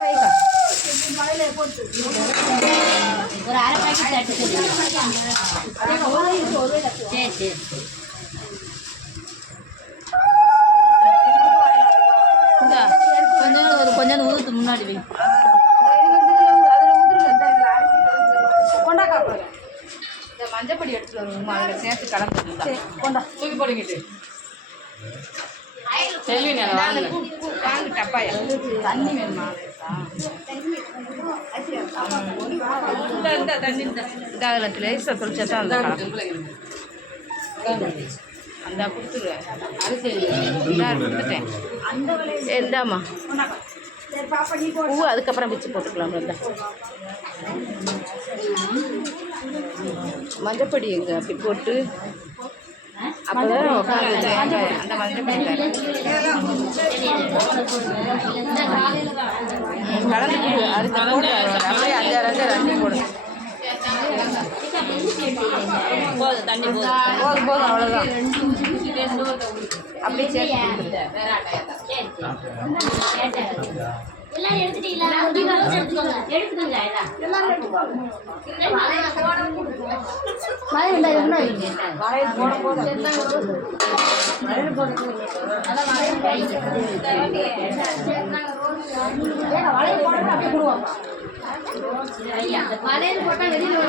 ஒரு அரை பாக்கெட் தட்டு சரி சரி கொஞ்சம் ஊருக்கு முன்னாடி வை மஞ்சப்பொடி எடுத்துட்டு வருவோம் அதில் சேர்த்து கலந்து கொண்டா தூக்கி போடுங்கிட்டு செல்வி வாங்க டப்பாயா தண்ணி வேணுமா இந்த தண்ணி இந்த அதில் லேசாக தொளிச்சா தான் அந்த கொடுத்துருவேன் அரிசி கொடுத்துட்டேன் இந்தாம்மா பூ அதுக்கப்புறம் வச்சு போட்டுக்கலாம் மஞ்சப்பொடி எங்க அப்படி போட்டு அப்போதான் உட்காந்து அந்த மஞ்சப்பொடி கலந்து அதுக்கு போட்டு அப்படியே அஞ்சாறு அஞ்சு போடும் போதும் தண்ணி போதும் போதும் அவ்வளோதான் அப்படியே சேர்த்து எல்லாரும் எடுத்துட்டீங்களா எடுத்துக்கோங்க வளையல் போட்டா வெளியில